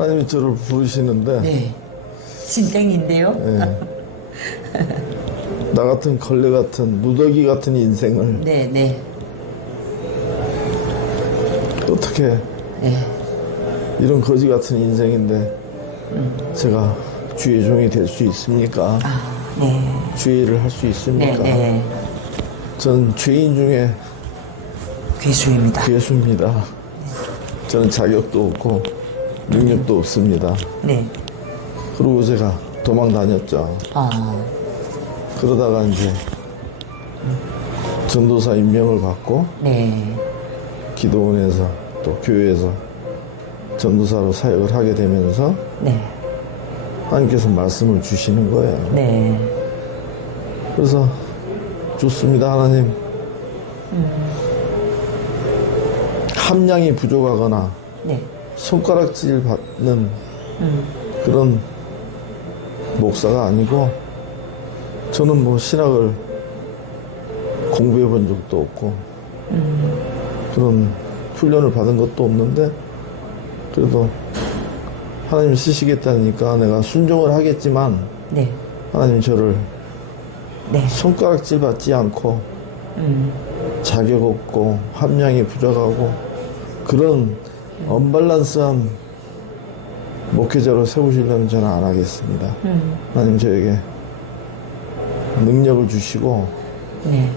하나님이 저를 부르시는데 네. 진땡인데요. 예. 나 같은 걸레 같은 무더기 같은 인생을 네, 네. 어떻게 네. 이런 거지 같은 인생인데 제가 주의 종이 될 수 있습니까? 아, 네. 주의를 할 수 네, 있습니까? 네. 저는 죄인 중에 괴수입니다. 괴수입니다. 저는 자격도 없고 능력도 없습니다. 네. 그리고 제가 도망 다녔죠. 아, 그러다가 이제 전도사 임명을 받고 네. 기도원에서 또 교회에서 전도사로 사역을 하게 되면서 네. 하나님께서 말씀을 주시는 거예요. 네. 그래서 좋습니다, 하나님. 함량이 부족하거나 네. 손가락질 받는 그런 목사가 아니고 저는 뭐 신학을 공부해 본 적도 없고 그런 훈련을 받은 것도 없는데 그래도 하나님 쓰시겠다니까 내가 순종을 하겠지만 네. 하나님 저를 네. 손가락질 받지 않고 음. 자격 없고 함량이 부족하고 그런 언밸런스한 목회자로 세우시려면 저는 안 하겠습니다. 음. 하나님 저에게 능력을 주시고 네.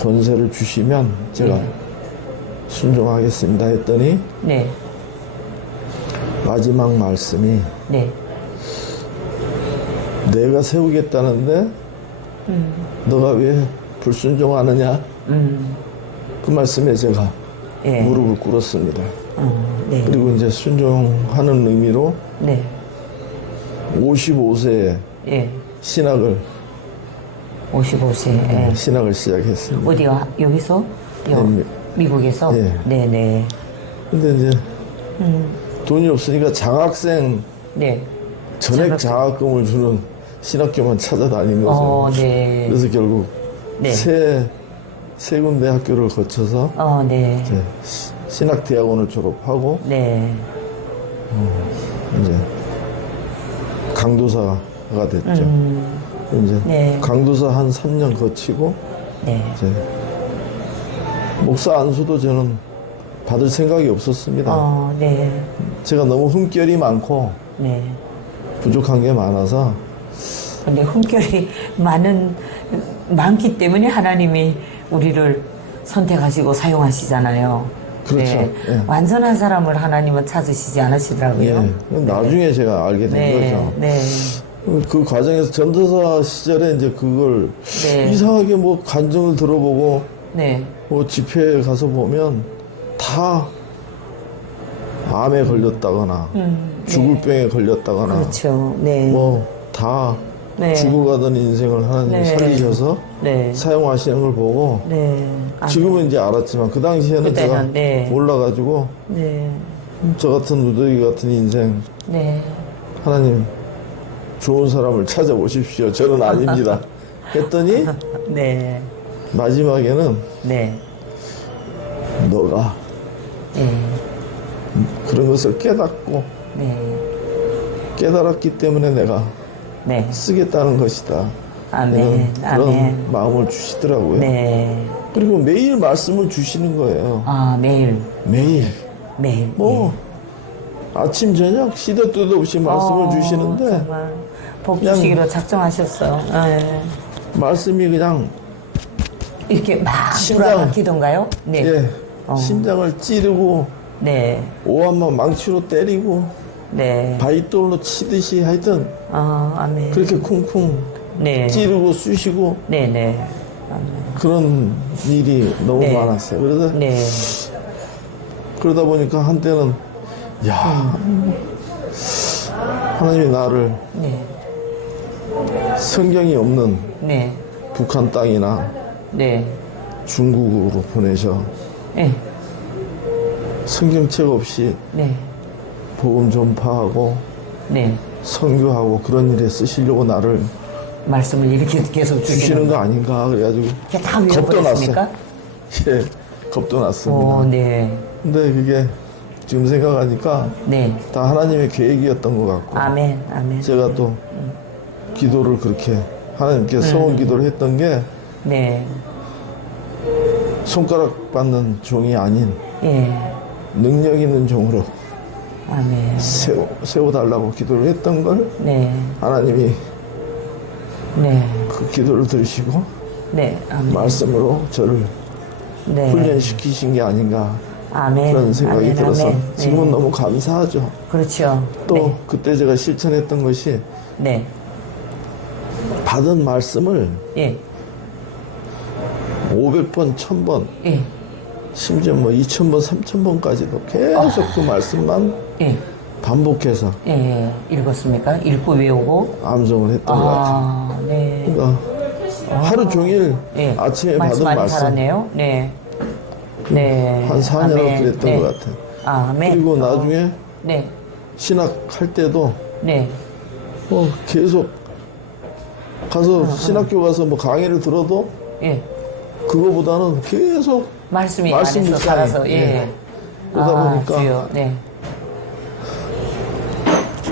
권세를 주시면 제가 네. 순종하겠습니다 했더니 네. 마지막 말씀이 네. 내가 세우겠다는데 너가 왜 불순종하느냐 음. 그 말씀에 제가 예. 무릎을 꿇었습니다. 어, 네. 그리고 이제 순종하는 의미로 네. 55세에 예. 신학을 55세. 예. 신학을 시작했습니다. 어디요? 여기서? 여, 네, 미국에서? 예. 네, 네. 근데 이제 음. 돈이 없으니까 장학생 네. 전액 장학금을 주는 신학교만 찾아다닌 거죠. 어, 네. 그래서 결국 네. 세, 세 군데 학교를 거쳐서 어, 네. 이제 시- 신학대학원을 졸업하고 네. 이제 강도사가 됐죠. 음. 이제 네. 강도사 한 3년 거치고 네. 이제 목사 안수도 저는 받을 생각이 없었습니다. 어, 네. 제가 너무 흠결이 많고 네. 부족한 게 많아서 근데 흠결이 많은, 많기 때문에 하나님이 우리를 선택하시고 사용하시잖아요. 그렇죠. 네. 예. 완전한 사람을 하나님은 찾으시지 않으시더라고요. 예, 나중에 제가 알게 된 네. 거죠. 네. 그 과정에서 전도사 시절에 이제 그걸 네. 이상하게 뭐 간증을 들어보고 네. 뭐 집회에 가서 보면 다 암에 걸렸다거나 죽을 병에 걸렸다거나 음. 그렇죠. 네. 뭐다 네. 죽어가던 인생을 하나님 네. 살리셔서 네. 사용하시는 걸 보고 네. 아, 지금은 이제 알았지만 그 당시에는 그때는, 제가 네. 몰라가지고 네. 저 같은 누더기 같은 인생 네. 하나님 좋은 사람을 찾아오십시오. 저는 아닙니다. 했더니 네. 마지막에는 네. 너가 네. 그런 것을 깨닫고 네. 깨달았기 때문에 내가 네. 쓰겠다는 것이다. 아멘. 그런 아멘. 마음을 주시더라고요. 네. 그리고 매일 말씀을 주시는 거예요. 아, 매일. 매일. 매일. 뭐 아침 저녁 시도 때도 없이 말씀을 어, 주시는데 정말 복 주시기로 작정하셨어. 네. 말씀이 그냥 이렇게 막 심장. 돌아가기던가요? 네. 예, 어. 심장을 찌르고 네. 오한만 망치로 때리고 네. 바위돌로 치듯이 하여튼 아, 아멘. 그렇게 쿵쿵 네. 찌르고 쑤시고 네, 네. 아멘. 그런 일이 너무 네. 많았어요. 그래서 네. 그러다 보니까 한때는 야 하나님이 나를 네. 성경이 없는 네. 북한 땅이나 네. 중국으로 보내셔 네. 성경책 없이 네. 복음 전파하고 네. 선교하고 그런 일에 쓰시려고 나를 말씀을 이렇게 계속 주시는 주시는 거 아닌가 그래가지고 다 겁도 했습니까? 예 겁도 났습니다. 오, 네. 근데 그게 지금 생각하니까 네. 다 하나님의 계획이었던 것 같고 아멘. 아멘. 제가 또 기도를 그렇게 하나님께 소원 기도를 했던 게 네. 손가락 받는 종이 아닌 예. 능력 있는 종으로 아멘. 세워, 세워달라고 기도를 했던 걸 네. 하나님이 네. 그 기도를 들으시고 네. 아멘. 말씀으로 저를 네. 훈련시키신 게 아닌가 아멘. 그런 생각이 아멘, 들어서 아멘. 지금은 네. 너무 감사하죠. 그렇죠. 또 네. 그때 제가 실천했던 것이 네. 받은 말씀을 예. 500번, 1000번, 예. 심지어 뭐 2000번, 3000번까지도 계속 그 말씀만 예. 반복해서 예. 읽었습니까? 읽고 외우고. 암송을 했던 것 같아요. 아, 네. 그러니까 하루 종일 예. 아침에 말씀 받은 많이 말씀 잘하네요. 네. 네. 한 4년 아멘. 그랬던 네. 것 같아요. 아멘. 그리고 나중에 네. 신학할 때도 네. 뭐 계속 가서 신학교 가서 뭐 강의를 들어도 예. 그거보다는 계속 말씀이 말씀 안에서 묵상이, 살아서 예. 예. 그러다 아, 보니까 주여. 네.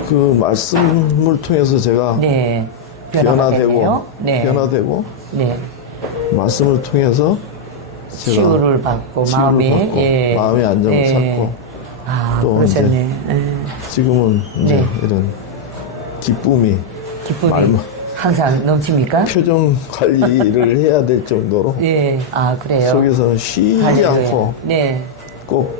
그 말씀을 통해서 제가 네. 변화되고. 네. 변화되고 네. 말씀을 통해서 제가 치유를 받고 치유를 마음이 받고 예. 마음의 안정을 예. 찾고 아, 또 그러셨네. 예. 지금은 이제 네. 이런 기쁨이 기쁨이 말만- 항상 넘칩니까? 표정 관리를 해야 될 정도로 예. 아, 그래요. 속에서는 쉬지 할렐루야. 않고 네. 꼭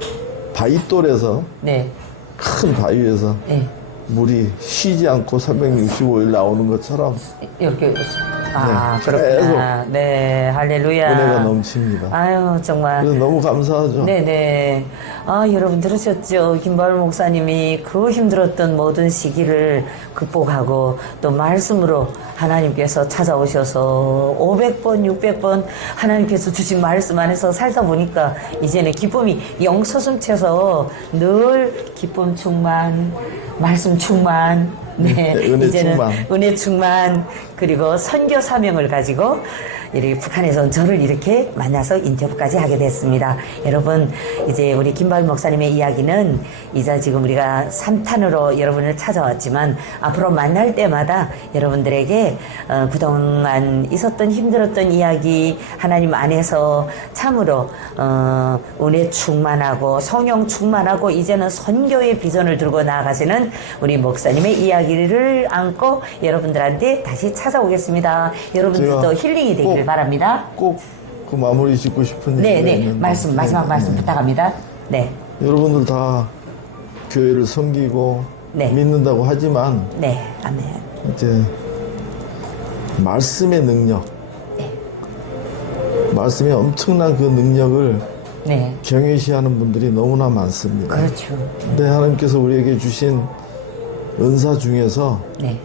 바위돌에서 네. 큰 바위에서 네. 물이 쉬지 않고 365일 나오는 것처럼 이렇게 아, 네, 그렇구나. 네. 할렐루야. 은혜가 넘칩니다. 아유, 정말 그래서 너무 감사하죠. 네네. 아, 여러분 들으셨죠? 김바울 목사님이 그 힘들었던 모든 시기를 극복하고 또 말씀으로 하나님께서 찾아오셔서 500번, 600번 하나님께서 주신 말씀 안에서 살다 보니까 이제는 기쁨이 영서슴 채서 늘 기쁨 충만, 말씀 충만, 네, 네, 은혜 이제는 충만. 은혜 충만 그리고 선교 사명을 가지고 이렇게 북한에서 저를 이렇게 만나서 인터뷰까지 하게 됐습니다. 여러분 이제 우리 김발 목사님의 이야기는 이제 지금 우리가 3탄으로 여러분을 찾아왔지만 앞으로 만날 때마다 여러분들에게 어, 그동안 있었던 힘들었던 이야기 하나님 안에서 참으로 어, 은혜 충만하고 성령 충만하고 이제는 선교의 비전을 들고 나아가시는 우리 목사님의 이야기를 안고 여러분들한테 다시 찾아오겠습니다. 여러분들도 힐링이 되기를 꼭- 바랍니다. 꼭 그 마무리 짓고 싶은 네, 얘기가 네. 있는데 말씀, 마지막 네, 말씀 네. 부탁합니다. 네, 여러분들 다 교회를 섬기고 네. 믿는다고 하지만 네, 아멘. 이제 말씀의 능력, 네, 말씀의 엄청난 그 능력을 네. 경외시하는 분들이 너무나 많습니다. 그렇죠. 근데 하나님께서 우리에게 주신 은사 중에서 네.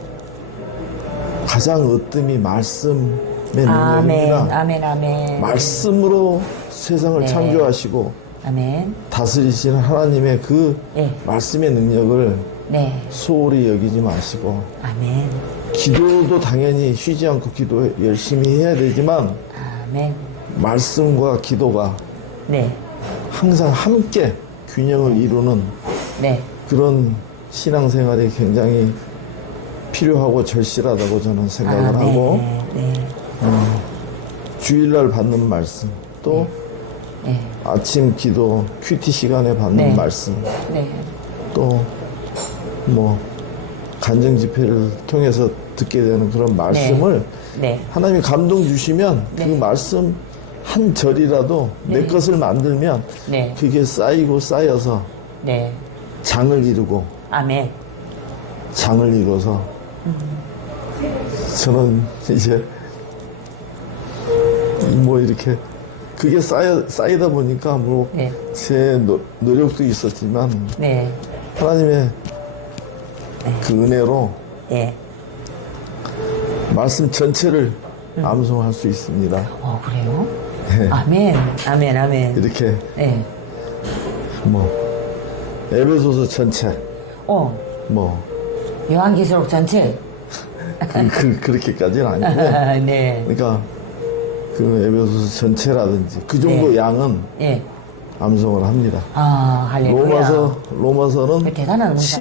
가장 으뜸이 말씀의 아멘. 아멘, 아멘. 말씀으로 세상을 네. 창조하시고 아멘. 다스리시는 하나님의 그 네, 말씀의 능력을 네. 소홀히 여기지 마시고 아멘. 기도도 당연히 쉬지 않고 기도 열심히 해야 되지만 아멘. 말씀과 기도가 네, 항상 함께 균형을 이루는 네. 그런 신앙생활이 굉장히 필요하고 절실하다고 저는 생각을 아멘. 하고 네, 주일날 받는 말씀 또 네, 아침 기도 큐티 시간에 받는 네. 말씀 네. 또뭐 간증 집회를 통해서 듣게 되는 그런 말씀을 네. 하나님이 감동 주시면 그 말씀 한 절이라도 내 것을 만들면 네. 그게 쌓이고 쌓여서 네. 장을 이루고 아멘. 장을 이뤄서 저는 이제 뭐 이렇게 그게 쌓여 쌓이다 보니까 뭐 네. 제 노 력도 있었지만 네. 하나님의 그 은혜로 예. 말씀 전체를 음. 암송할 수 있습니다. 어, 그래요? 네. 아멘. 아멘, 아멘. 이렇게 네. 뭐 에베소서 전체 어, 뭐 요한계시록 전체. 그, 그, 그렇게까지는 아니고 네. 그러니까 그 에베소서 전체라든지 그 정도 네. 양은 예. 암송을 합니다. 아, 할렐루야. 로마서 로마서는 대단한 문사.